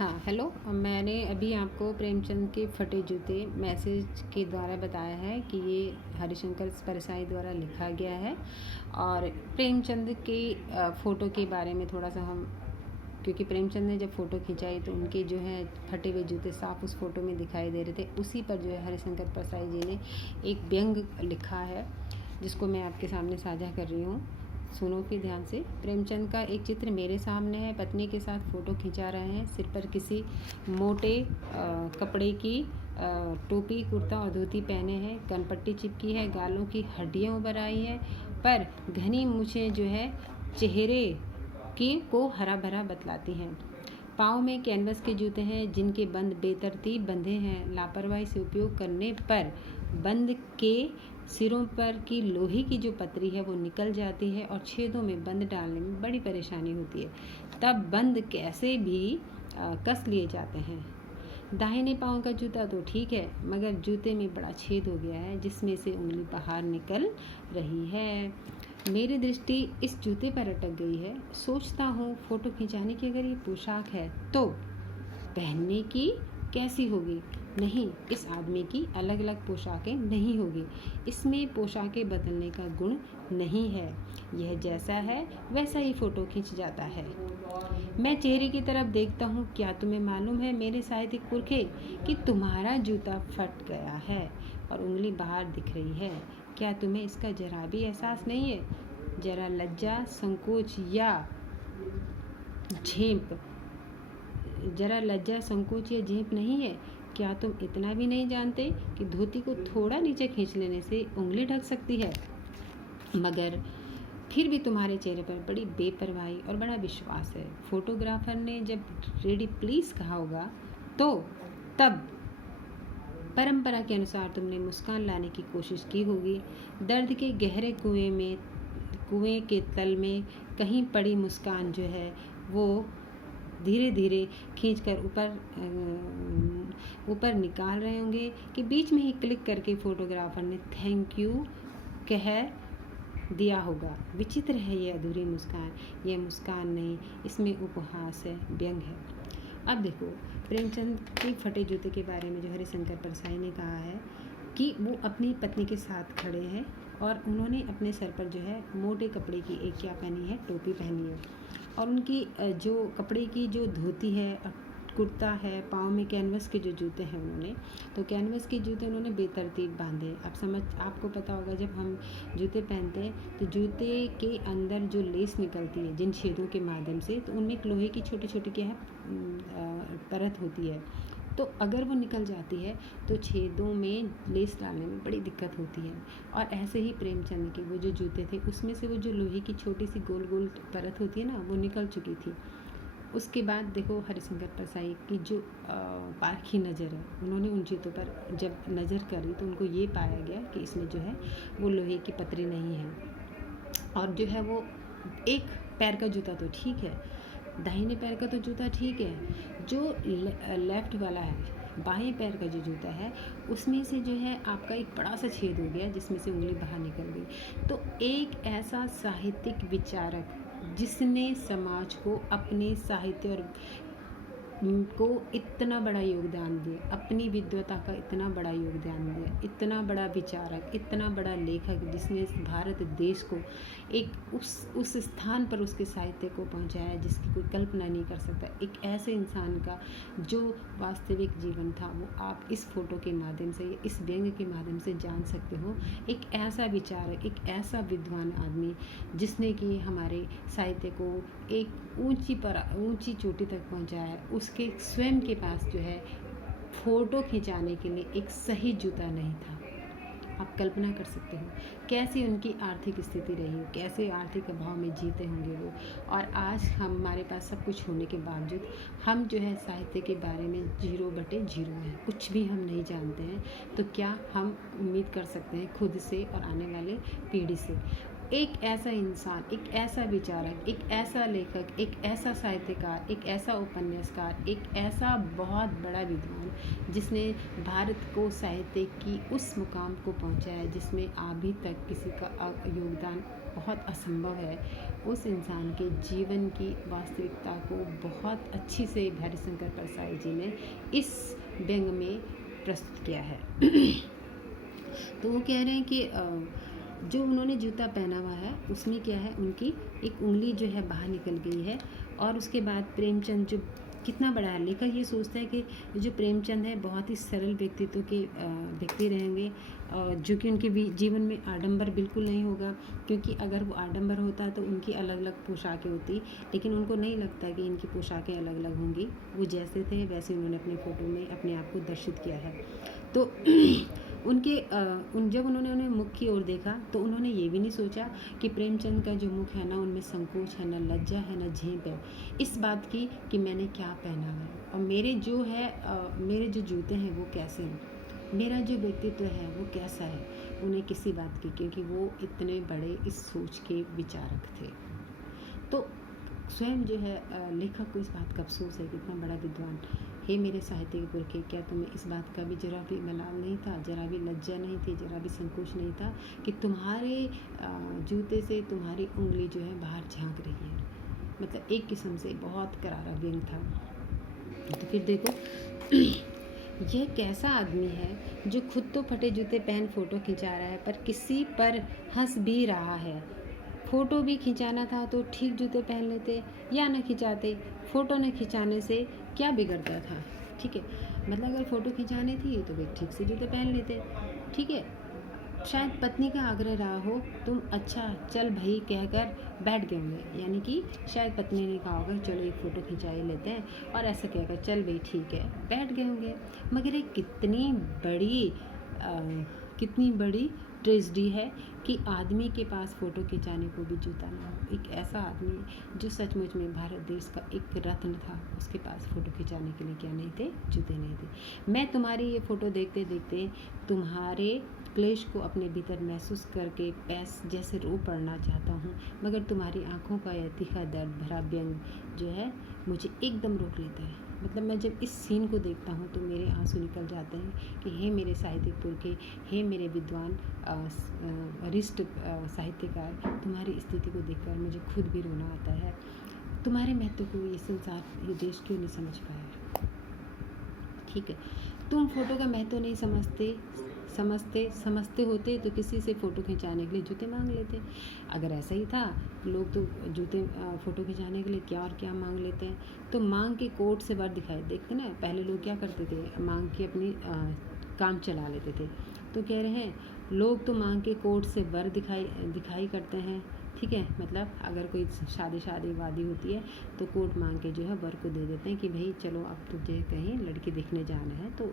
हाँ, हेलो। मैंने अभी आपको प्रेमचंद के फटे जूते मैसेज के द्वारा बताया है कि ये हरिशंकर परसाई द्वारा लिखा गया है। और प्रेमचंद के फ़ोटो के बारे में थोड़ा सा हम, क्योंकि प्रेमचंद ने जब फ़ोटो खिंचाई तो उनके जो है फटे हुए जूते साफ उस फ़ोटो में दिखाई दे रहे थे। उसी पर जो है हरिशंकर परसाई जी ने एक व्यंग लिखा है, जिसको मैं आपके सामने साझा कर रही हूँ। सुनो फिर ध्यान से। प्रेमचंद का एक चित्र मेरे सामने है। पत्नी के साथ फ़ोटो खिंचा रहे हैं। सिर पर किसी मोटे कपड़े की टोपी, कुर्ता और धोती पहने हैं। कनपट्टी चिपकी है, गालों की हड्डियाँ उभर आई है, पर घनी मूछें जो है चेहरे की को हरा भरा बतलाती हैं। पाँव में कैनवस के जूते हैं, जिनके बंद बेतरतीब बंधे हैं। लापरवाही से उपयोग करने पर बंद के सिरों पर की लोहे की जो पतरी है वो निकल जाती है और छेदों में बंद डालने में बड़ी परेशानी होती है। तब बंद कैसे भी कस लिए जाते हैं। दाहिने पाँव का जूता तो ठीक है, मगर जूते में बड़ा छेद हो गया है, जिसमें से उंगली बाहर निकल रही है। मेरी दृष्टि इस जूते पर अटक गई है। सोचता हूँ, फ़ोटो खिंचाने की अगर ये पोशाक है तो पहनने की कैसी होगी। नहीं, इस आदमी की अलग अलग पोशाकें नहीं होगी। इसमें पोशाकें बदलने का गुण नहीं है। यह जैसा है वैसा ही फ़ोटो खिंच जाता है। मैं चेहरे की तरफ देखता हूँ। क्या तुम्हें मालूम है मेरे साहित्यिक पुरखे कि तुम्हारा जूता फट गया है और उंगली बाहर दिख रही है। क्या तुम्हें इसका जरा भी एहसास नहीं है? जरा लज्जा, संकोच या झेप झेप नहीं है? क्या तुम इतना भी नहीं जानते कि धोती को थोड़ा नीचे खींच लेने से उंगली ढक सकती है? मगर फिर भी तुम्हारे चेहरे पर बड़ी बेपरवाही और बड़ा विश्वास है। फोटोग्राफर ने जब रेडी प्लीज कहा होगा तो तब परंपरा के अनुसार तुमने मुस्कान लाने की कोशिश की होगी। दर्द के गहरे कुएं के तल में कहीं पड़ी मुस्कान जो है वो धीरे धीरे खींचकर ऊपर निकाल रहे होंगे कि बीच में ही क्लिक करके फोटोग्राफर ने थैंक यू कह दिया होगा। विचित्र है ये अधूरी मुस्कान। ये मुस्कान नहीं, इसमें उपहास है, व्यंग है। अब देखो, प्रेमचंद के फटे जूते के बारे में जो हरिशंकर परसाई ने कहा है कि वो अपनी पत्नी के साथ खड़े हैं और उन्होंने अपने सर पर जो है मोटे कपड़े की एक क्या पहनी है, टोपी पहनी है। और उनकी जो कपड़े की जो धोती है, कुर्ता है, पाँव में कैनवस के जो जूते हैं उन्होंने, तो कैनवस के जूते उन्होंने बेतरतीब बांधे। आपको पता होगा, जब हम जूते पहनते हैं तो जूते के अंदर जो लेस निकलती है जिन छेदों के माध्यम से, तो उनमें एक लोहे की छोटी छोटी क्या है परत होती है। तो अगर वो निकल जाती है तो छेदों में लेस डालने में बड़ी दिक्कत होती है। और ऐसे ही प्रेमचंद के वो जो जूते थे उसमें से वो जो लोहे की छोटी सी गोल गोल परत होती है ना, वो निकल चुकी थी। उसके बाद देखो, हरिशंकर परसाई की जो पारखी नज़र है, उन्होंने उन जूतों पर जब नज़र करी तो उनको ये पाया गया कि इसमें जो है वो लोहे की पतरी नहीं है। और जो है वो एक पैर का जूता तो ठीक है, दाहिने पैर का तो जूता ठीक है, जो लेफ़्ट वाला है, बाएं पैर का जो जूता है, उसमें से जो है आपका एक बड़ा सा छेद हो गया, जिसमें से उंगली बाहर निकल गई। तो एक ऐसा साहित्यिक विचारक जिसने समाज को अपने साहित्य और को इतना बड़ा योगदान दिया, अपनी विद्वता का इतना बड़ा योगदान दिया, इतना बड़ा विचारक, इतना बड़ा लेखक, जिसने भारत देश को एक उस स्थान पर उसके साहित्य को पहुंचाया जिसकी कोई कल्पना नहीं कर सकता। एक ऐसे इंसान का जो वास्तविक जीवन था वो आप इस फोटो के माध्यम से, इस व्यंग के माध्यम से जान सकते हो। एक ऐसा विचारक, एक ऐसा विद्वान आदमी जिसने कि हमारे साहित्य को एक ऊंची चोटी तक पहुंचाया है, उसके स्वयं के पास जो है फ़ोटो खिंचाने के लिए एक सही जूता नहीं था। आप कल्पना कर सकते हो कैसी उनकी आर्थिक स्थिति रही हो, कैसे आर्थिक अभाव में जीते होंगे वो। और आज हमारे पास सब कुछ होने के बावजूद हम जो है साहित्य के बारे में 0/0 हैं, कुछ भी हम नहीं जानते हैं। तो क्या हम उम्मीद कर सकते हैं खुद से और आने वाले पीढ़ी से? एक ऐसा इंसान, एक ऐसा विचारक, एक ऐसा लेखक, एक ऐसा साहित्यकार, एक ऐसा उपन्यासकार, एक ऐसा बहुत बड़ा विद्वान जिसने भारत को साहित्य की उस मुकाम को पहुंचाया जिसमें अभी तक किसी का योगदान बहुत असंभव है। उस इंसान के जीवन की वास्तविकता को बहुत अच्छी से हरिशंकर परसाई जी ने इस व्यंग में प्रस्तुत किया है। तो वो कह रहे हैं कि जो उन्होंने जूता पहना हुआ है उसमें क्या है, उनकी एक उंगली जो है बाहर निकल गई है। और उसके बाद प्रेमचंद जो कितना बड़ा है, लेखक ये सोचता है कि जो प्रेमचंद है बहुत ही सरल व्यक्तित्व के व्यक्ति रहेंगे, जो कि उनके जीवन में आडंबर बिल्कुल नहीं होगा, क्योंकि अगर वो आडंबर होता तो उनकी अलग अलग पोशाकें होती, लेकिन उनको नहीं लगता कि इनकी पोशाकें अलग अलग होंगी। वो जैसे थे वैसे उन्होंने अपनी फ़ोटो में अपने आप को दर्शित किया है। तो जब उन्होंने उन्हें मुख की ओर देखा तो उन्होंने ये भी नहीं सोचा कि प्रेमचंद का जो मुख है ना, उनमें संकोच है, ना लज्जा है, ना झेप है इस बात की कि मैंने क्या पहना है और मेरे जो जूते हैं वो कैसे हैं, मेरा जो व्यक्तित्व है वो कैसा है। उन्हें किसी बात की, क्योंकि वो इतने बड़े इस सोच के विचारक थे। तो स्वयं जो है लेखक को इस बात का अफसोस है कि इतना बड़ा विद्वान, हे मेरे साहित्य के पुरखे, क्या तुम्हें इस बात का भी जरा भी मलाल नहीं था, जरा भी लज्जा नहीं थी, जरा भी संकोच नहीं था कि तुम्हारे जूते से तुम्हारी उंगली जो है बाहर झांक रही है। मतलब एक किस्म से बहुत करारा व्यंग था। तो फिर देखो यह कैसा आदमी है जो खुद तो फटे जूते पहन फ़ोटो खिंचा रहा है पर किसी पर हंस भी रहा है। फ़ोटो भी खिंचाना था तो ठीक जूते पहन लेते या न खिंचाते, फ़ोटो न खिंचाने से क्या बिगड़ता था। ठीक है, मतलब अगर फ़ोटो खिंचानी थी तो वे ठीक से जूते पहन लेते। ठीक है, शायद पत्नी का आग्रह रहा हो, तुम अच्छा चल भाई कहकर बैठ गए होंगे, यानी कि शायद पत्नी ने कहा होगा चलो एक फ़ोटो खिंचा ही लेते हैं, और ऐसा कहकर चल भाई ठीक है बैठ गए होंगे। मगर ये कितनी बड़ी ट्रेजेडी है कि आदमी के पास फ़ोटो खिंचाने को भी जूता ना हो। एक ऐसा आदमी जो सचमुच में भारत देश का एक रत्न था, उसके पास फ़ोटो खिंचाने के लिए क्या नहीं थे, जूते नहीं थे। मैं तुम्हारी ये फ़ोटो देखते देखते तुम्हारे क्लेश को अपने भीतर महसूस करके पैस जैसे रो पड़ना चाहता हूँ, मगर तुम्हारी आंखों का यह तीखा दर्द भरा व्यंग जो है मुझे एकदम रोक लेता है। मतलब मैं जब इस सीन को देखता हूँ तो मेरे आंसू निकल जाते हैं कि हे मेरे साहित्यिक पुरखे, हे मेरे विद्वान वरिष्ठ साहित्यकार, तुम्हारी स्थिति को देखकर मुझे खुद भी रोना आता है। तुम्हारे महत्व को ये संसार, ये देश क्यों नहीं समझ पाया। ठीक है, तुम फोटो का महत्व नहीं समझते होते तो किसी से फ़ोटो खिंचाने के लिए जूते मांग लेते। अगर ऐसा ही था, लोग तो जूते फ़ोटो खिंचाने के लिए क्या और क्या मांग लेते हैं। तो मांग के कोट से बाहर दिखाई देखते ना, पहले लोग क्या करते थे, मांग के अपनी काम चला लेते थे। तो कह रहे हैं लोग तो मांग के कोट से वर दिखाई करते हैं। ठीक है, मतलब अगर कोई शादी वादी होती है तो कोट मांग के जो है वर को दे देते हैं कि भाई चलो अब तुझे कहीं लड़की देखने जाना है, तो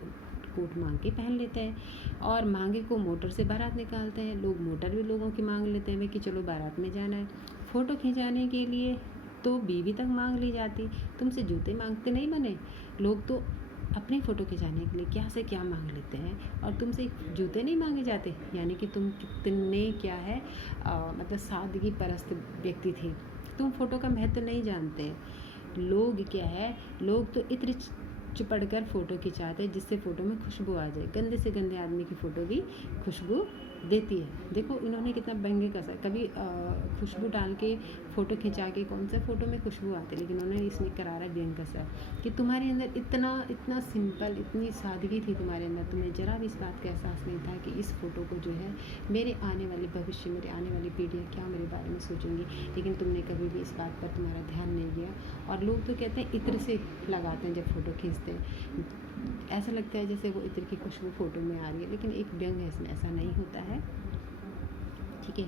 कोट मांग के पहन लेते हैं। और मांगे को मोटर से बारात निकालते हैं, लोग मोटर भी लोगों की मांग लेते हैं भाई कि चलो बारात में जाना है। फ़ोटो खिंचाने के लिए तो बीवी तक मांग ली जाती, तुमसे जूते मांगते नहीं बने। लोग तो अपनी फ़ोटो खिंचाने के लिए क्या से क्या मांग लेते हैं और तुमसे जूते नहीं मांगे जाते। यानी कि तुम कितने क्या है मतलब सादगी परस्त व्यक्ति थे, तुम फ़ोटो का महत्व नहीं जानते। लोग क्या है, लोग तो इत्र चिपड़ कर फ़ोटो खिंचाते हैं जिससे फ़ोटो में खुशबू आ जाए। गंदे से गंदे आदमी की फ़ोटो भी खुशबू देती है। देखो इन्होंने कितना व्यंग्य कसा, कभी खुशबू डाल के फ़ोटो खिंचा के कौन सा फ़ोटो में खुशबू आती है, लेकिन उन्होंने इसमें करारा व्यंग्य कसा कि तुम्हारे अंदर इतना सिंपल, इतनी सादगी थी तुम्हारे अंदर, तुम्हें ज़रा भी इस बात का एहसास नहीं था कि इस फ़ोटो को जो है मेरे आने वाले भविष्य, मेरे आने वाली पीढ़ियाँ क्या मेरे बारे में सोचेंगी। लेकिन तुमने कभी भी इस बात पर तुम्हारा ध्यान नहीं दिया। और लोग तो कहते हैं इत्र से लगाते हैं जब फ़ोटो खींचते हैं, ऐसा लगता है जैसे वो इत्र की खुशबू फ़ोटो में आ रही है, लेकिन एक व्यंग है, इसमें ऐसा नहीं होता है। ठीक है।